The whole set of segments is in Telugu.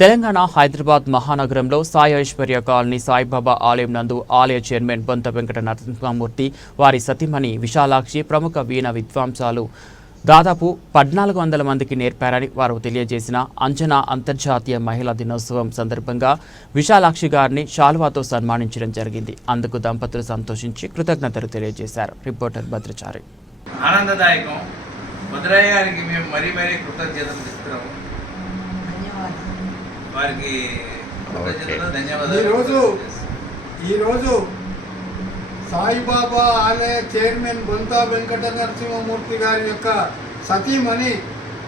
తెలంగాణ హైదరాబాద్ మహానగరంలో సాయి ఐశ్వర్య కాలనీ సాయిబాబా ఆలయం నందు ఆలయ చైర్మన్ బొంత వెంకట నరసింహమూర్తి వారి సతీమణి విశాలాక్షి ప్రముఖ వీణ విద్వాంసాలు. దాదాపు పద్నాలుగు వందల మందికి నేర్పారని వారు తెలియజేసిన అంచనా అంతర్జాతీయ మహిళా దినోత్సవం సందర్భంగా విశాలాక్షి గారిని షాల్వాతో సన్మానించడం జరిగింది. అందుకు దంపతులు సంతోషించి కృతజ్ఞతలు తెలియజేశారు. రిపోర్టర్ భద్రచారి. ఆనందదాయకం. భద్రయ్య గారికి మేము మరీ మరీ కృతజ్ఞతలు వారికి ఈరోజు ఈరోజు సాయిబాబా ఆలయ చైర్మన్ బొంతా వెంకట నరసింహమూర్తి గారి యొక్క సతీమణి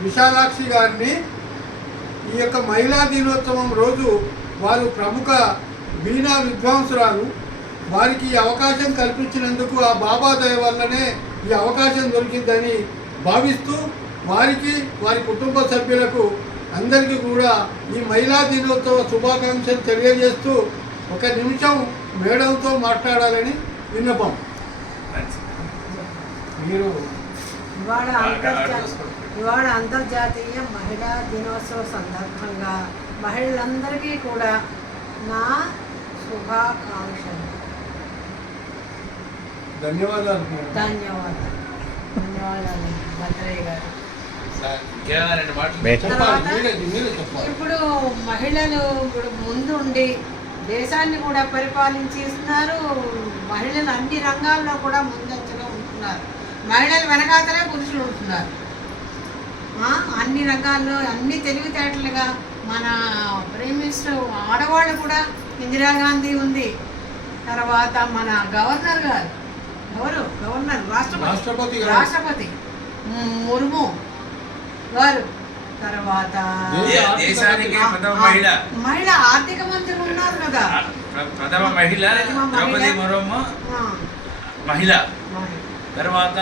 విశాలాక్షి గారిని ఈ యొక్క మహిళా దినోత్సవం రోజు వారు ప్రముఖ వీణా విద్వాంసురాలు. వారికి ఈ అవకాశం కల్పించినందుకు ఆ బాబా దయ వల్లనే ఈ అవకాశం దొరికిందని భావిస్తూ వారికి వారి కుటుంబ సభ్యులకు అందరికీ కూడా ఈ మహిళా దినోత్సవ శుభాకాంక్షలు తెలియజేస్తూ ఒక నిమిషం మేడంతో మాట్లాడాలని విన్నపం. మీరు ఇవాళ అంతర్జాతీయ ఇవాళ అంతర్జాతీయ మహిళా దినోత్సవ సందర్భంగా మహిళలందరికీ కూడా నా శుభాకాంక్షలు. ధన్యవాదాలు. ధన్యవాదాలు. ధన్యవాదాలు భద్రయ్య గారు. ఇప్పుడు మహిళలు ఇప్పుడు ముందుండి దేశాన్ని కూడా పరిపాలించి ఇస్తున్నారు మహిళలు అన్ని రంగాల్లో కూడా ముందంజలో ఉంటున్నారు. మహిళలు వెనకాతలే పురుషులు ఉంటున్నారు. అన్ని రంగాల్లో అన్ని తెలివితేటలుగా మన ప్రైమ్ మినిస్టర్ ఆడవాళ్ళు కూడా ఇందిరాగాంధీ ఉంది. తర్వాత మన గవర్నర్ గారు. ఎవరు? గవర్నర్ రాష్ట్రపతి. రాష్ట్రపతి ముర్ము. తర్వాత మహిళ. మహిళ ఆర్థిక మంత్రి ఉన్నారు కదా. ప్ర- ప్రథమ మహిళ. ద్రౌపది ముర్ము. మహిళ. తర్వాత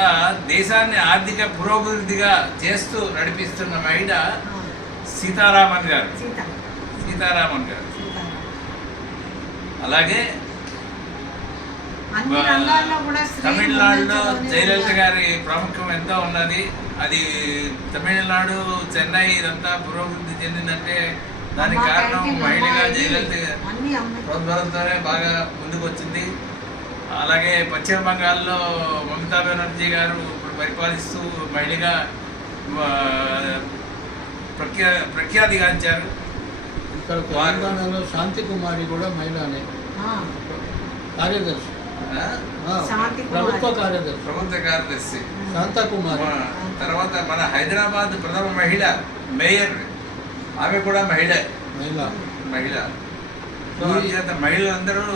దేశాన్ని ఆర్థిక పురోభివృద్ధిగా చేస్తూ నడిపిస్తున్న మహిళ సీతారామన్ గారు. సీత. సీతారామన్ గారు. అలాగే అన్ని రంగాల్లో కూడా స్త్రీలు తమిళనాడులో జయలలిత. గారి ప్రాముఖ్యం ఎంతో ఉన్నది. అది తమిళనాడు చెన్నై ఇదంతా పురోభివృద్ధి చెందిందంటే దానికి కారణం మహిళగా జయలలిత ప్రోద్బలంతోనే బాగా ముందుకు వచ్చింది అలాగే పశ్చిమ బంగాల్లో మమతా బెనర్జీ గారు ఇప్పుడు పరిపాలిస్తూ మహిళగా ప్రఖ్యా ప్రఖ్యాతిగాంచారు. ఇక్కడ తెలంగాణలో శాంతి కుమారి కూడా మహిళనే. ఆ, కార్యదర్శి. ఆ? ఆ, శాంతి కుమారి. ప్రభుత్వ కార్యదర్శి. ప్రభుత్వ కార్యదర్శి. శాంతా కుమారి ఆ, తర్వాత మన హైదరాబాద్ ప్రథమ మహిళ మేయర్. ఆమె కూడా మహిళ. మహిళ. మహిళ. మహిళలందరూ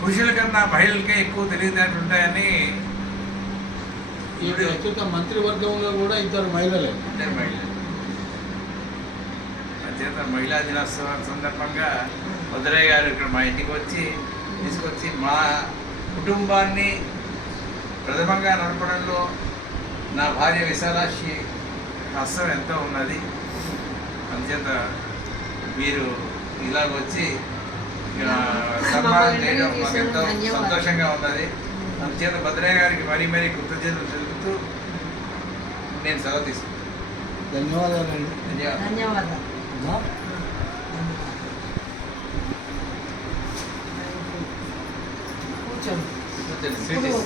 పురుషుల కన్నా మహిళలకే ఎక్కువ తెలివితేటలు ఉంటాయని ఈ ప్రస్తుత మంత్రివర్గంలో కూడా ఇద్దరు మహిళలే. ఇద్దరు మహిళలు. అందుచేత మహిళా దినోత్సవం సందర్భంగా వదరయ్య గారు ఇక్కడ మా ఇంటికి వచ్చి తీసుకొచ్చి మా కుటుంబాన్ని ప్రథమంగా నడపడంలో నా భార్య విశాలాక్షి హస్తం ఎంతో ఉన్నది? అందుచేత మీరు ఇలాగ వచ్చి సన్మానం చేయడం మాకు ఎంతో సంతోషంగా ఉన్నది. అందుచేత భద్రయ్య గారికి మరీ మరీ కృతజ్ఞతలు తెలుపుతూ నేను సెలవు తీసుకుంటాను. ధన్యవాదాలండి. ధన్యవాదాలు. కూర్చోండి.